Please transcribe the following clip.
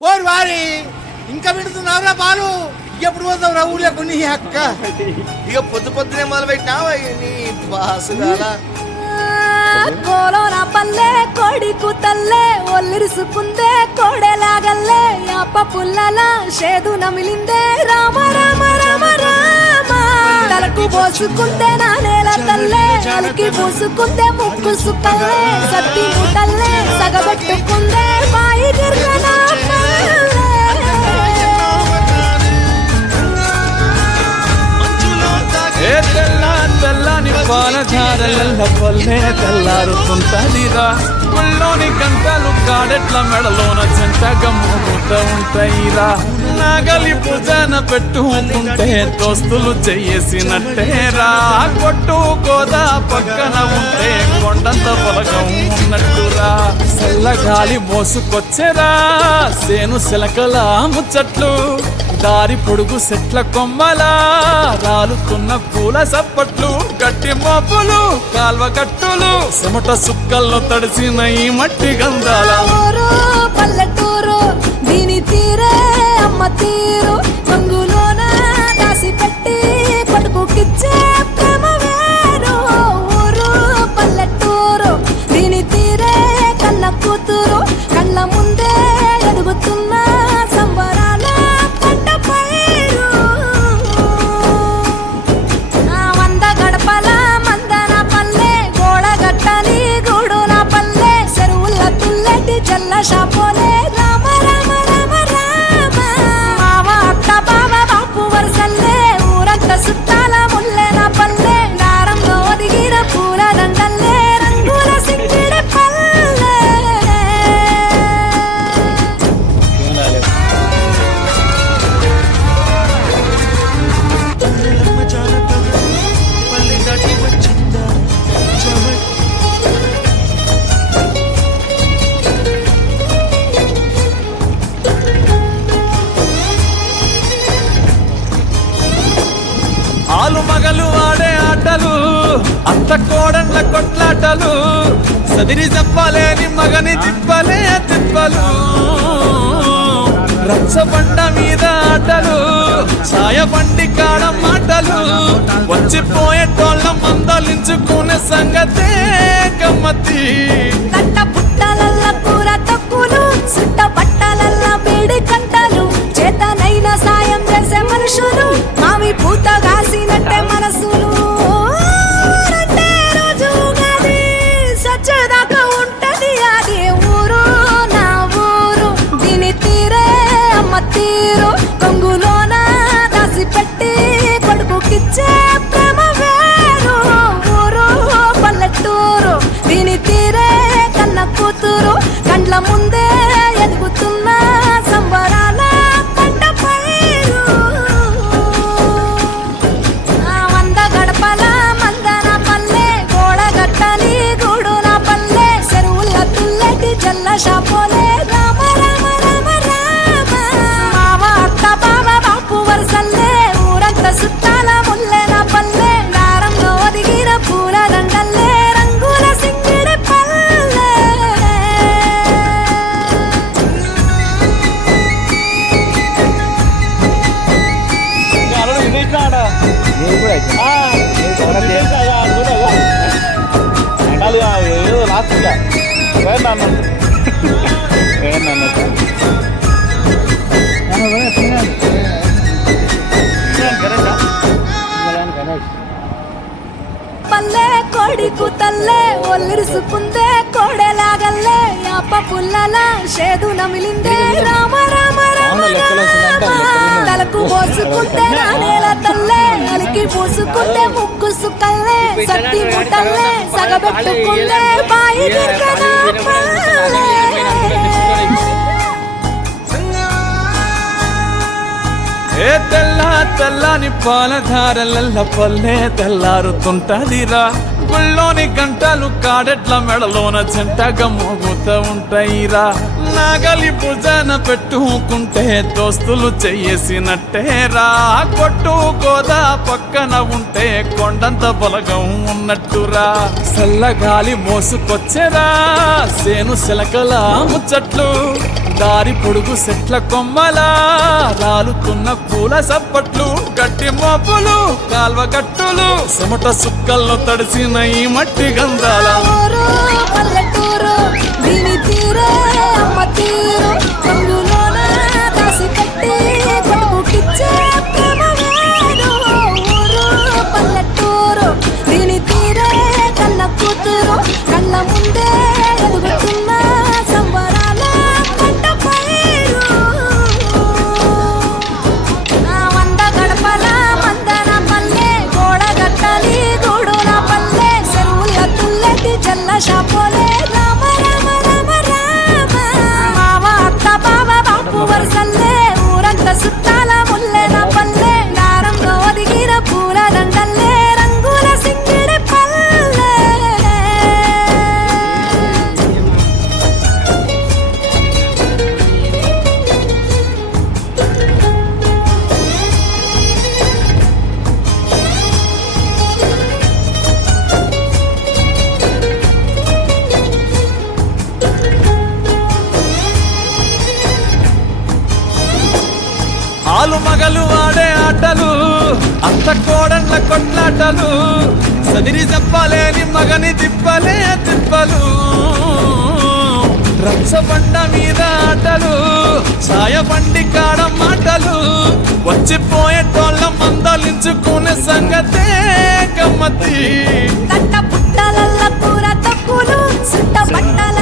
ఓరు వారి ఇంకా పెడుతున్నావురా పాలు ఎప్పుడు పోతావురా ఊళ్ళో కొన్ని అక్క ఇక పొద్దు పొద్దునే మొదలు పెట్టినావా నీ బాసుగాల కోలోన పల్లె కోడి కూతల్లే ఒల్లిరుసుకుందే కోడెలాగల్లే యాప పుల్లల షేదు నమిలిందే రామ రామ రామ రామ తలకు పోసుకుందే నా నేల తల్లే అలికి పూసుకుందే ముక్కు సుక్కల్లే సత్తి ముట్టల్లే సగబెట్టుకుందే బాయి గిర్గనా తెల్లని పాలధారల పల్లె తెల్లారుతుంటదిరా గుళ్ళోని గంటలు కాడెట్ల మెడలోన జంటగా మోగుతూ ఉంటాయిరా నాగలి భుజాన పెట్టుకుంటే దోస్తులు చెయ్యేసినట్టేరా కొట్టు గోదా పక్కన ఉంటే కొండంత పొలగం ఉన్నట్టురా చల్లగాలి మోసుకొచ్చెరా సేను శిలకల ముచ్చట్లు దారి పొడుగు సెట్ల కొమ్మలా రాలుతున్న పూల సప్పట్లు గట్టి మోపులు కాల్వ కట్టులు చెమట సుక్కల్లో తడిసిన ఈ మట్టి గంధాల పల్లెటూరు దీని తీరే అమ్మ తీరు మంగులోన దాసి పెట్టి కొడుకుకిచ్చే ప్రేమ వేరు ఊరు పల్లెటూరు దీని తీరే కన్న కూతురు కళ్ళ ముందే ఎదుగుతున్న సంబరాల పంట పైరు వంద గడపల మందన పల్లె గోడ గట్టని గూడున పల్లె చెరువుల తుల్లెటి జల్ల షాపోలే రామ రామ రామ రామ మావ అత్త బావ బాపు వరసల్లే ఊరంత సుట్టాల ముల్లెన పల్లె దారంలో ఒదిగిన పూల దండల్లే రంగుల సింగిడ పల్లె ఆలు మగలు ఆడే ఆటలు అంత కోడళ్ళ కొట్లాటలు సదిరి చెప్పలేని మగని తిప్పలే తిప్పలు రచ్చబండ మీద ఆటలు ఛాయబండి కాడ మాటలు వచ్చిపోయేటోళ్ళ మందలించుకునే సంగతే గమ్మతి తట్ట పుట్టలల్ల కూర తక్కువలు సుట్ట పట్టలల్ల వేడి కంటలు చేతనైన సాయం చేసే మనుషులు మావి పూత కాసినట్టే మనసులు రెండే రోజు ఉగాది సచ్చేదాకా ఉంటది అది ఊరు నా ఊరు దీని తీరే అమ్మ తీరు కొంగులోన దాసి పెట్టి కొడుకుకిచ్చే ప్రేమ వేరు ఊరు పల్లెటూరు దీని తీరే కన్న కూతురు కండ్ల ముందే ఎదుగుతున్న సంబరాల పంట పైరు వంద గడపల మందన పల్లె గోడ గట్టని గూడున పల్లె చెరువుల తుల్లెటి జల్ల షాపోలే రామ రామ రామ రామ మావ అత్త బావ బాపు వరసల్లే ఊరంత సుట్టాల ముల్లెన పల్లె దారంలో ఒదిగిన పూల దండల్లే రంగుల సింగిడి పల్లె పల్లె కోడి కూతల్లే ఒల్లిరుసుకుందే కోడెలాగల్లే యాప పుల్లల షేదు నమిలిందే రామ రామ రామ రామ తలకు పోసుకుంటే నా నేల తల్లే అలికి పూసుకుంటే ముక్కు సుక్కల్లే సత్తి ముట్టల్లే సగబెట్టుకుందే బాయి గిర్గనా పల్లె ఏ తెల్లని పాలధారల పల్లె తెల్లారుతుంటదిరా గుళ్ళోని గంటలు కాడెట్ల మెడలోన జంటగా మోగుతూ ఉంటాయిరా నాగలి భుజాన పెట్టుకుంటే దోస్తులు చెయ్యేసినట్టేరా కొట్టు గోదా పక్కన ఉంటే కొండంత బలగం ఉన్నట్టురా చల్లగాలి మోసుకొచ్చెరా సేను శిలకల ముచ్చట్లు దారి పొడుగు చెట్ల కొమ్మలా రాలుతున్న పూల సప్పట్లు గట్టి మోపులు కాల్వ గట్టులు చెమట సుక్కల్లో తడిసిన ఈ మట్టి గంధాల ఊరు పల్లెటూరు దీని తీరే అమ్మ తీరు రంగులోన దాసి పెట్టి కొడుకుకిచ్చే ప్రేమ వేరు ఊరు పల్లెటూరు దీని తీరే కన్న కూతురు కళ్ళ ముందే ఎదుగుతున్న సంబరాల పంట పైరు నా వంద గడపల మందన పల్లె గోడ గట్టలి గూడున పల్లె చెరువుల తుల్లటి జల్ల షాపోలే రామ రామ రామ రామ మావ అత్త బావ బాపు వరసల్లే ఊరంతా సుట్టాల ముల్లెన పల్లె దారంలో ఒదిగిన పూల దండల్లే రంగుల సింగిడి పల్లె ఆలు మగలు ఆడే ఆటలు అత్త కోడళ్ళ కొట్లాటలు సదిరి చెప్పలేని మగని తిప్పలే తిప్పలు రచ్చబండ మీద ఆటలు ఛాయ బండి కాడ మాటలు వచ్చిపోయేటోళ్ళ మందలించుకునే సంగతే గమ్మతి కట్ట పుట్టలల్ల కూర తప్పులు సుట్ట బట్టల